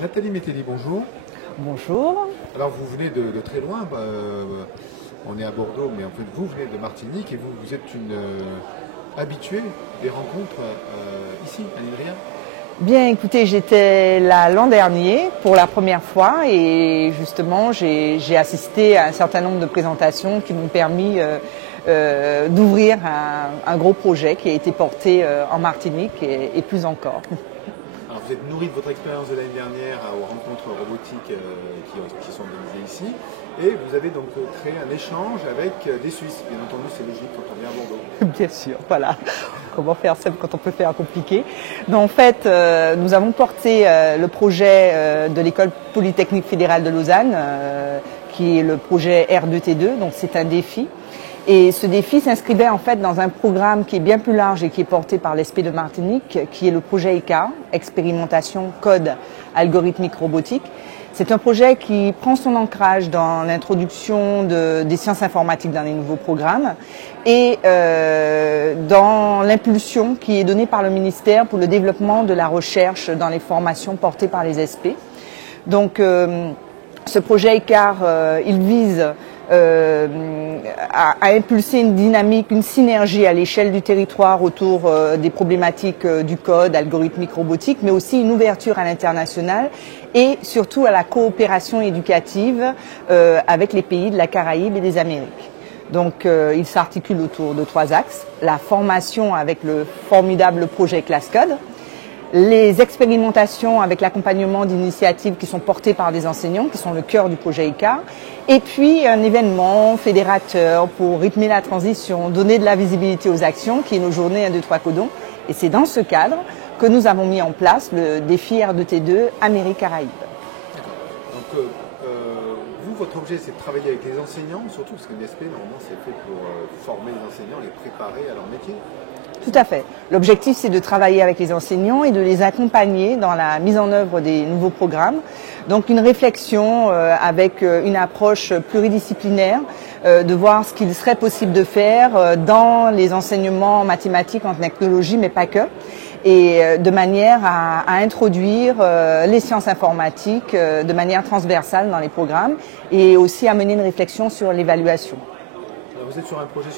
Nathalie Mételli, bonjour. Bonjour. Alors vous venez de très loin, on est à Bordeaux, mais en fait vous venez de Martinique et vous êtes une habituée des rencontres ici, à l'INRIA. Bien écoutez, j'étais là l'an dernier pour la première fois et justement j'ai assisté à un certain nombre de présentations qui m'ont permis d'ouvrir un gros projet qui a été porté en Martinique et plus encore. Alors vous êtes nourri de votre expérience de l'année dernière aux rencontres robotiques qui sont organisées ici et vous avez donc créé un échange avec des Suisses. Bien entendu, c'est logique quand on vient à Bordeaux. Bien sûr, voilà. Comment faire simple quand on peut faire compliqué. Donc, en fait, nous avons porté le projet de l'École Polytechnique Fédérale de Lausanne, qui est le projet R2T2. Donc, c'est un défi. Et ce défi s'inscrivait en fait dans un programme qui est bien plus large et qui est porté par l'ESP de Martinique, qui est le projet ECAR, Expérimentation Code Algorithmique Robotique. C'est un projet qui prend son ancrage dans l'introduction des sciences informatiques dans les nouveaux programmes et dans l'impulsion qui est donnée par le ministère pour le développement de la recherche dans les formations portées par les SP. Donc ce projet ECAR, il vise à impulser une dynamique, une synergie à l'échelle du territoire autour des problématiques du code algorithmique robotique, mais aussi une ouverture à l'international et surtout à la coopération éducative avec les pays de la Caraïbe et des Amériques. Donc il s'articule autour de 3 axes. La formation avec le formidable projet ClassCode, les expérimentations avec l'accompagnement d'initiatives qui sont portées par des enseignants, qui sont le cœur du projet ECAR, et puis un événement fédérateur pour rythmer la transition, donner de la visibilité aux actions, qui est nos journées 1, 2, 3 Codons. Et c'est dans ce cadre que nous avons mis en place le défi R2T2 Amérique-Caraïbes. Donc vous, votre objet, c'est de travailler avec les enseignants, surtout parce que l'ISP, normalement, c'est fait pour former les enseignants, les préparer à leur métier. Tout à fait. L'objectif, c'est de travailler avec les enseignants et de les accompagner dans la mise en œuvre des nouveaux programmes. Donc une réflexion avec une approche pluridisciplinaire, de voir ce qu'il serait possible de faire dans les enseignements en mathématiques, en technologie, mais pas que, et de manière à introduire les sciences informatiques de manière transversale dans les programmes et aussi à mener une réflexion sur l'évaluation. Vous êtes sur un projet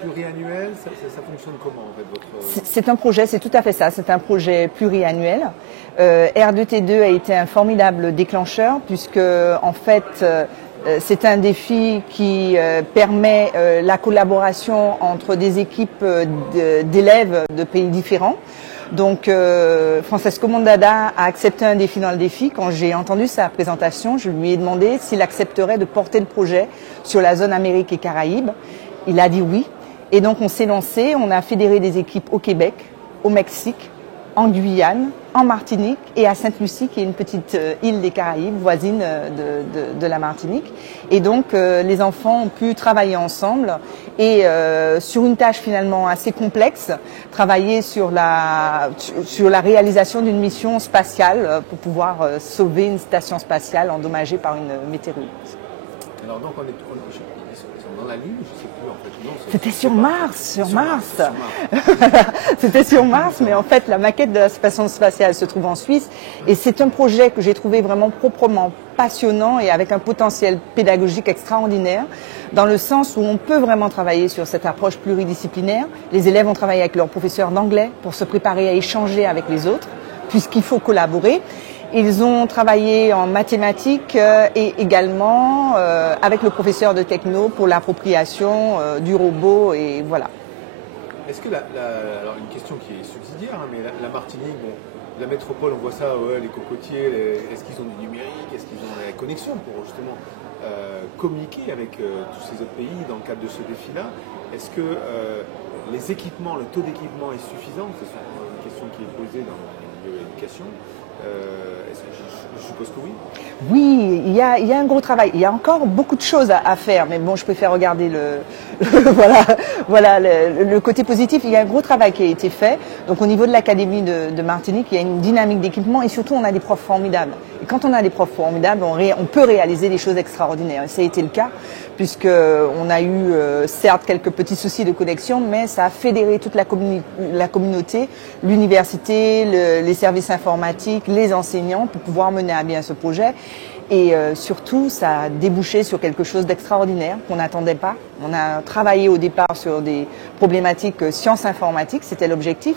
pluriannuel, ça fonctionne comment en fait votre... C'est un projet, c'est tout à fait ça, c'est un projet pluriannuel. R2T2 a été un formidable déclencheur puisque en fait c'est un défi qui permet la collaboration entre des équipes d'élèves de pays différents. Donc Francesco Mondada a accepté un défi dans le défi. Quand j'ai entendu sa présentation, je lui ai demandé s'il accepterait de porter le projet sur la zone Amérique et Caraïbes. Il a dit oui. Et donc on s'est lancé, on a fédéré des équipes au Québec, au Mexique, en Guyane, en Martinique et à Sainte-Lucie, qui est une petite île des Caraïbes, voisine de la Martinique. Et donc les enfants ont pu travailler ensemble et sur une tâche finalement assez complexe, travailler sur la réalisation d'une mission spatiale pour pouvoir sauver une station spatiale endommagée par une météorite. Alors donc ils sont dans la Lune, je sais plus en fait. C'était sur Mars, C'était sur Mars, mais en fait la maquette de la station spatiale se trouve en Suisse et c'est un projet que j'ai trouvé vraiment proprement passionnant et avec un potentiel pédagogique extraordinaire dans le sens où on peut vraiment travailler sur cette approche pluridisciplinaire. Les élèves ont travaillé avec leurs professeurs d'anglais pour se préparer à échanger avec les autres puisqu'il faut collaborer. Ils ont travaillé en mathématiques et également avec le professeur de techno pour l'appropriation du robot et voilà. Est-ce que alors une question qui est subsidiaire, hein, mais la Martinique, bon, la métropole, on voit ça, ouais, les cocotiers, est-ce qu'ils ont du numérique, est-ce qu'ils ont la connexion pour justement communiquer avec tous ces autres pays dans le cadre de ce défi-là? Est-ce que les équipements, le taux d'équipement est suffisant? C'est une question qui est posée dans le milieu de l'éducation. Je suppose que oui. Oui, il y a un gros travail. Il y a encore beaucoup de choses à faire, mais bon, je préfère regarder le côté positif. Il y a un gros travail qui a été fait. Donc, au niveau de l'Académie de Martinique, il y a une dynamique d'équipement et surtout, on a des profs formidables. Et quand on a des profs formidables, on peut réaliser des choses extraordinaires. Et ça a été le cas, puisqu'on a eu, certes, quelques petits soucis de connexion, mais ça a fédéré toute la communauté, l'université, les services informatiques, les enseignants pour pouvoir mener à bien ce projet. Et surtout, ça a débouché sur quelque chose d'extraordinaire qu'on n'attendait pas. On a travaillé au départ sur des problématiques sciences informatiques, c'était l'objectif.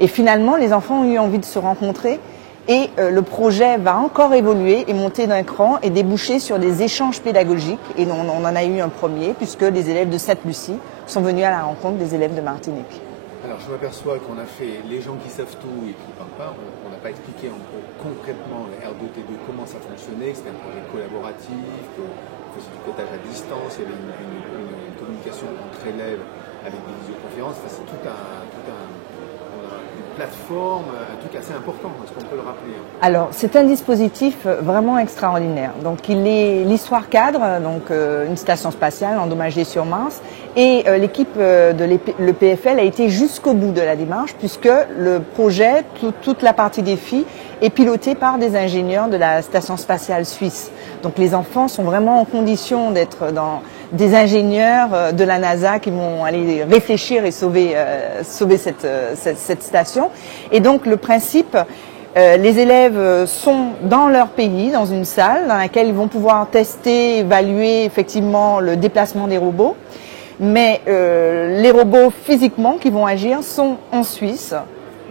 Et finalement, les enfants ont eu envie de se rencontrer. Et le projet va encore évoluer et monter d'un cran et déboucher sur des échanges pédagogiques. Et on en a eu un premier, puisque les élèves de Sainte-Lucie sont venus à la rencontre des élèves de Martinique. Alors je m'aperçois qu'on a fait les gens qui savent tout et qui ne parlent pas. On n'a pas expliqué concrètement le R2T2, comment ça fonctionnait, que c'était un projet collaboratif, qu'on faisait du cotage à distance, il y avait une communication entre élèves avec des visioconférences. Enfin, c'est une plateforme, un truc assez important, est-ce qu'on peut le rappeler? Alors, c'est un dispositif vraiment extraordinaire. Donc, il est l'Histoire Cadre, donc une station spatiale endommagée sur Mars, et l'équipe de l'EPFL a été jusqu'au bout de la démarche, puisque le projet, toute la partie défi, est pilotée par des ingénieurs de la station spatiale suisse. Donc, les enfants sont vraiment en condition d'être dans des ingénieurs de la NASA qui vont aller réfléchir et sauver cette station. Et donc, le principe, les élèves sont dans leur pays, dans une salle dans laquelle ils vont pouvoir tester, évaluer effectivement le déplacement des robots. Mais les robots physiquement qui vont agir sont en Suisse,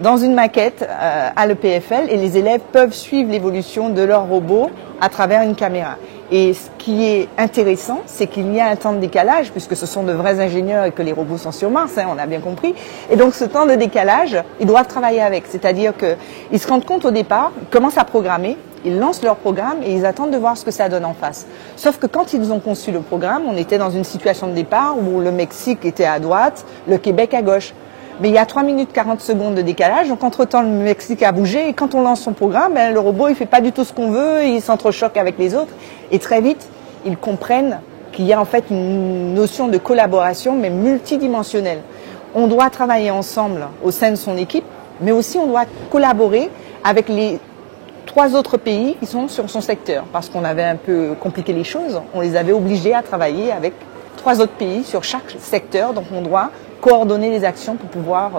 dans une maquette à l'EPFL, et les élèves peuvent suivre l'évolution de leurs robots à travers une caméra. Et ce qui est intéressant, c'est qu'il y a un temps de décalage, puisque ce sont de vrais ingénieurs et que les robots sont sur Mars, on a bien compris. Et donc ce temps de décalage, ils doivent travailler avec. C'est-à-dire qu'ils se rendent compte au départ, ils commencent à programmer, ils lancent leur programme et ils attendent de voir ce que ça donne en face. Sauf que quand ils ont conçu le programme, on était dans une situation de départ où le Mexique était à droite, le Québec à gauche. Mais il y a 3 minutes 40 secondes de décalage, donc entre-temps le Mexique a bougé et quand on lance son programme, le robot il fait pas du tout ce qu'on veut, il s'entrechoque avec les autres et très vite ils comprennent qu'il y a en fait une notion de collaboration mais multidimensionnelle. On doit travailler ensemble au sein de son équipe, mais aussi on doit collaborer avec les 3 autres pays qui sont sur son secteur, parce qu'on avait un peu compliqué les choses, on les avait obligés à travailler avec 3 autres pays sur chaque secteur, donc on doit coordonner les actions pour pouvoir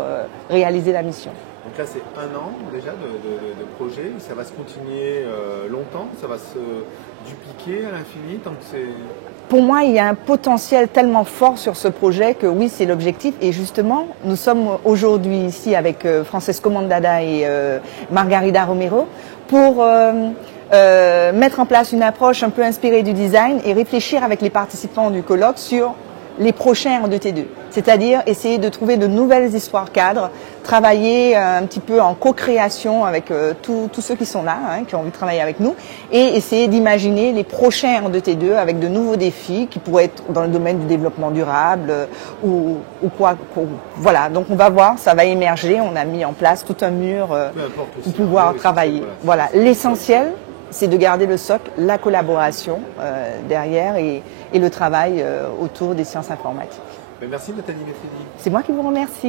réaliser la mission. Donc là, c'est 1 an déjà de projet. Ça va se continuer longtemps, ça va se dupliquer à l'infini tant que c'est... Pour moi, il y a un potentiel tellement fort sur ce projet que oui, c'est l'objectif. Et justement, nous sommes aujourd'hui ici avec Francesco Mandada et Margarida Romero pour mettre en place une approche un peu inspirée du design et réfléchir avec les participants du colloque sur les prochains R2T2, c'est-à-dire essayer de trouver de nouvelles histoires cadres, travailler un petit peu en co-création avec tous ceux qui sont là, qui ont envie de travailler avec nous, et essayer d'imaginer les prochains R2T2 avec de nouveaux défis qui pourraient être dans le domaine du développement durable ou quoi. Voilà, donc on va voir, ça va émerger, on a mis en place tout un mur pour pouvoir travailler. Voilà, l'essentiel, c'est de garder le socle, la collaboration derrière et le travail autour des sciences informatiques. Merci Nathalie Métridi. C'est moi qui vous remercie.